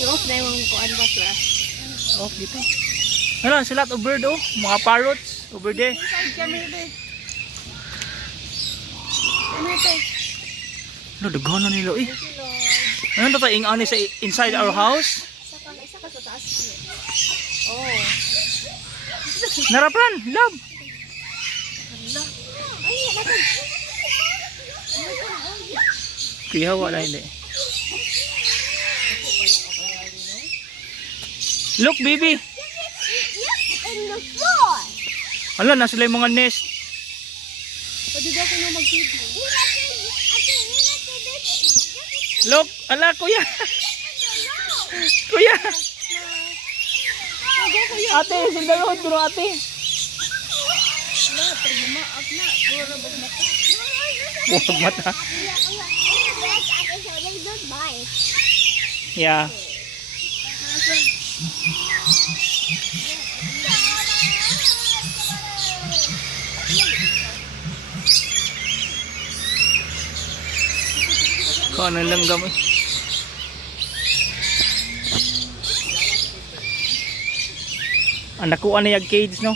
I-off na yung kuan ba flash. Off dito. Hala, sila of bird oh. Mga parrots over there. Inside kami ito. Ano ito? Ano, daghan na nila eh. Ano to tayo ingani sa inside our house? Isa ka sa taas. Oh. Narapran, love. Ay, nakag. Kaya wala hindi. Look, baby. In the floor. Hala, nasa lang yung mga nest. Pwede daw ko na mag-feed mo. Look, ala, kuya. Kuya. Ate, sundalo, pero ate. Puro mata. Yeah. Kanan lang gamay. Anak ko ano yung cage no?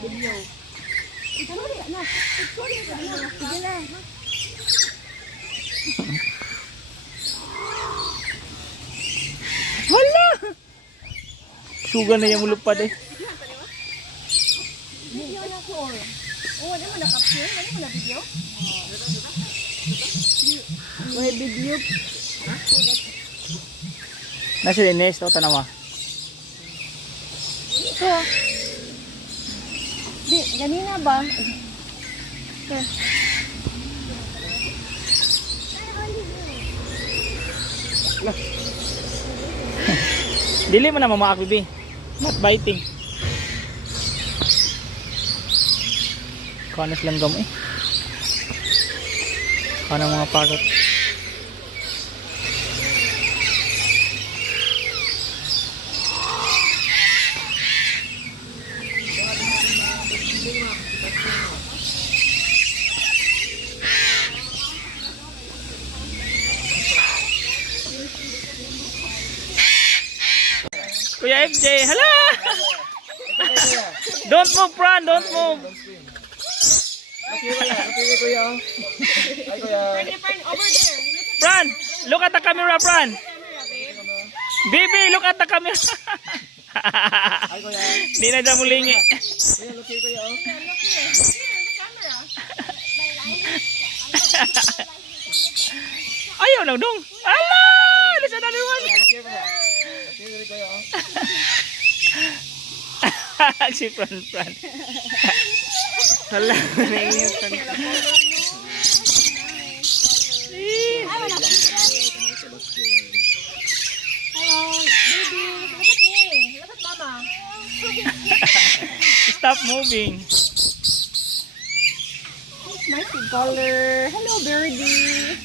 Video. Ito na. Sige na. Hala! Suga na yung mulupad eh. Video na ko. Oh, ano mo na-capture? Ano mo na-video? May video. Nasa Ines, o tanawa. Ito. Di, ganina ba? Dili mo na mamaak, bibi. Not biting. Kanas lang gam eh. Kana mga parrot. Kuya FJ, hala! Don't move, Fran, don't move. Fran, look at the camera, Fran. Baby, look at the camera. Di na dyan mulingi. Ayaw lang dong. Ala! Nasa naliwan. Si Fran. Hala, naingat Fran. Hello, baby. Look at me. Look at mama. Stop moving. Nice color. Hello, birdie.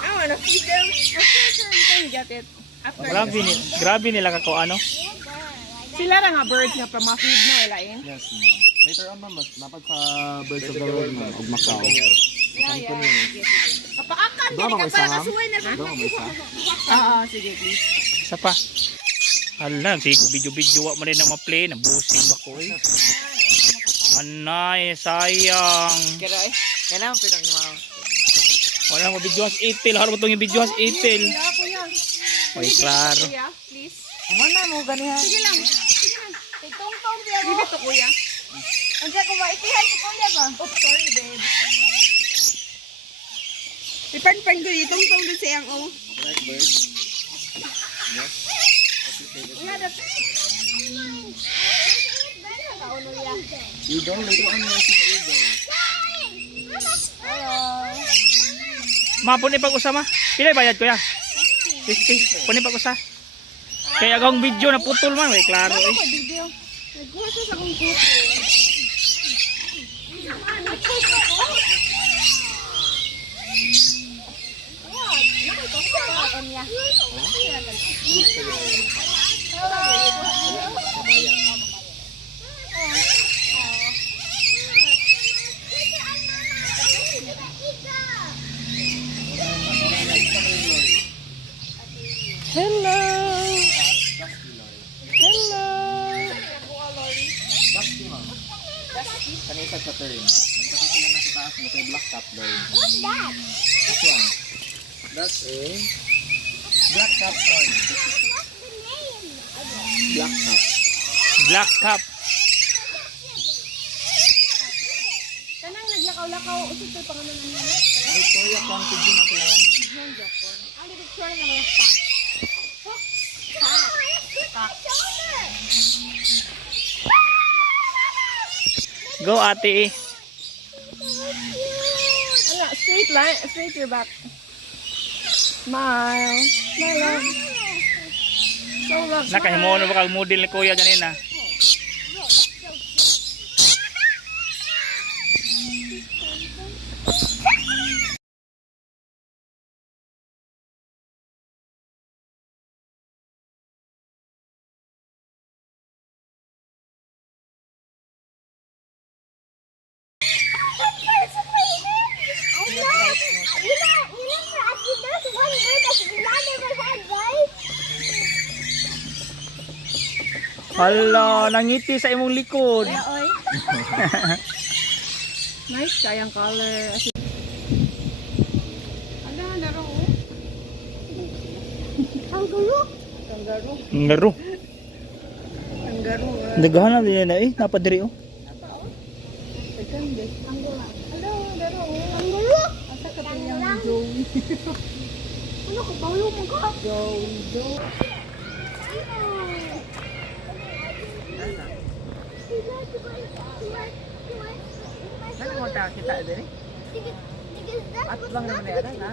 I wanna feed them. Sure, you can get it. After Grabe nila kako ano. sila ra nga birds nga pa-feed na ilain. Yes, ma'am. Later on, ma'am, dapat sa birds of the world, ma'am, og Macau. Yeah. Kapaakan Doon din ako ka isa, pa ma'am. kasuway na. Doon ako isa. Sige, please. Isa pa. Hala, sige ko video wa man rin na ma-play, nabusing ba ko eh. Anay, sayang. Kaya mo pitong mo. Wala mo video as 8 tail, harap mo itong video as 8 tail. Kuya. Oy, klaro. Kuya, please. Ano mo ganihan? Sige lang. Itong-tong siya mo. Dito, kuya. Andiyan ko maitihan si kuya ba? Oh, sorry, babe. Ipan-pan ko itong-tong doon siyang oh. Right, bird? Yes. Kuya, Eagle, later on, yes, it's eagle. hello. Mapon ipag-usa ma. Pila bayad ko ya? 50. Puni pag-usa. Kaya agong video na putol man, way klaro eh. Ako, video. Nagkuha sa akong kuko. Kanisa sa turn. Nagtaka sila na sa taas mo kay black cap daw. What's that? This one. That's a black cap turn. What's the name? Black cap. Black cap. Kanang naglakaw-lakaw. Usip ko pangalan niya. Victoria Quantic din ako lang. Ang picture na mga spot. Go ate. Ala, straight line, straight your back. Smile. Smile lang. So love. Nakahimuon ba kag model ni kuya ganina? Hala, nangiti sa imong likod. Oy. Nice kayang color. Ala, laro. Kangaroo. Kangaroo. Ngaro. Kangaroo. Daghan na din na napadiri oh. Kangaroo. Hello, laro. Kangaroo. Asa ka yung Joey? Ano ko ba yung mga? Joey. Ano mo ta kita din? At lang naman na.